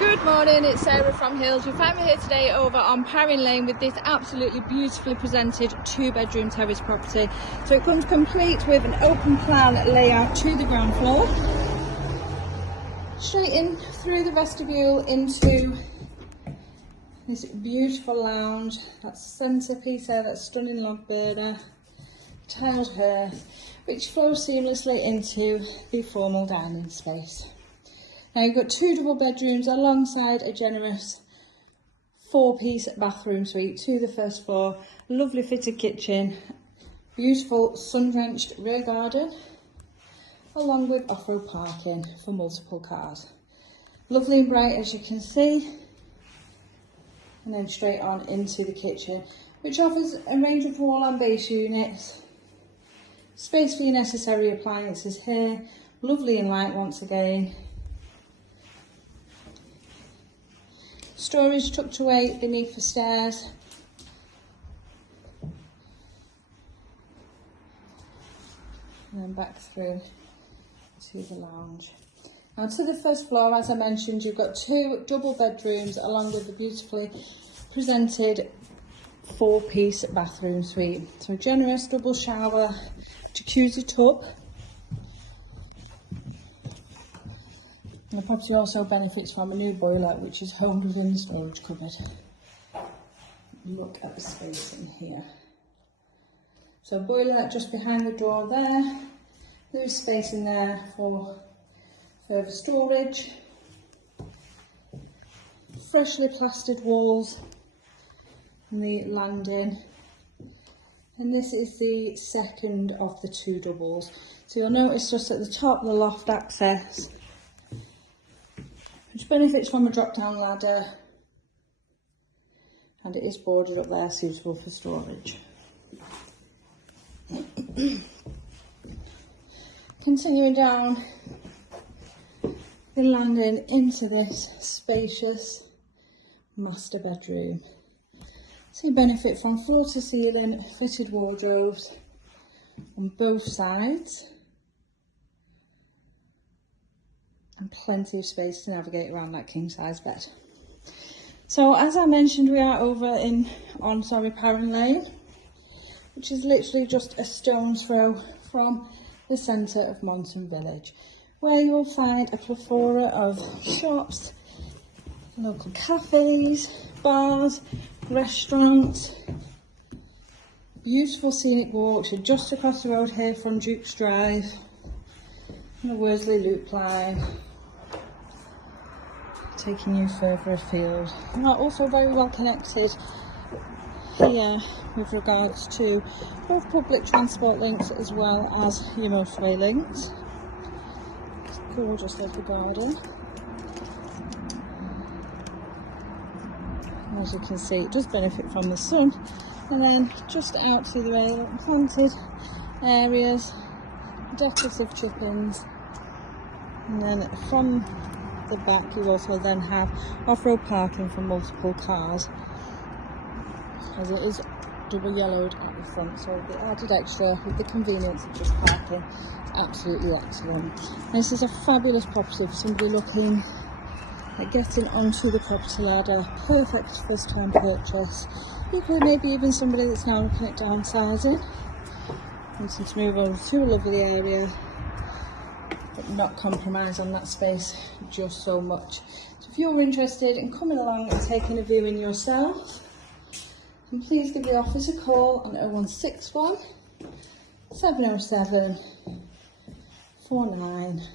Good morning, it's Sarah from Hills. You find me here today over on Parrin Lane with this absolutely beautifully presented 2-bedroom terrace property. So it comes complete with an open plan layout to the ground floor. Straight in through the vestibule into this beautiful lounge, that centrepiece there, that stunning log burner, tiled hearth, which flows seamlessly into the formal dining space. Now you've got 2 double bedrooms alongside a generous 4-piece bathroom suite to the first floor, lovely fitted kitchen, beautiful sun-drenched rear garden, along with off-road parking for multiple cars. Lovely and bright, as you can see, and then straight on into the kitchen, which offers a range of wall and base units, space for your necessary appliances here, lovely and light once again. Storage tucked away beneath the stairs. And then back through to the lounge. Now to the first floor, as I mentioned, you've got 2 double bedrooms along with the beautifully presented 4-piece bathroom suite. So a generous double shower, jacuzzi tub. And the property also benefits from a new boiler, which is homed within the storage cupboard. Look at the space in here. So boiler just behind the door there. There is space in there for further storage. Freshly plastered walls and the landing. And this is the second of the 2 doubles. So you'll notice just at the top, the loft access, which benefits from a drop-down ladder, and it is boarded up there, suitable for storage. Continuing down the landing into this spacious master bedroom. So you benefit from floor-to-ceiling fitted wardrobes on both sides, and plenty of space to navigate around that king-size bed. So as I mentioned, we are over on Parrin Lane, which is literally just a stone's throw from the centre of Monton Village, where you will find a plethora of shops, local cafes, bars, restaurants, beautiful scenic walks. You're just across the road here from Duke's Drive and the Worsley Loop line, taking you further afield. You are also very well connected here with regards to both public transport links as well as your motorway links. It's gorgeous little garden. And as you can see, it does benefit from the sun. And then just out to the rail, planted areas, decorative chip-ins, and then from the back you also then have off-road parking for multiple cars, as it is double yellowed at the front, so the added extra with the convenience of just parking is absolutely excellent. And this is a fabulous property for somebody looking at getting onto the property ladder, perfect first time purchase. Equally, maybe even somebody that's now looking at downsizing, wanting to move over to a lovely area but not compromise on that space just so much. So if you're interested in coming along and taking a viewing yourself, then please give the office a call on 0161 707 4900.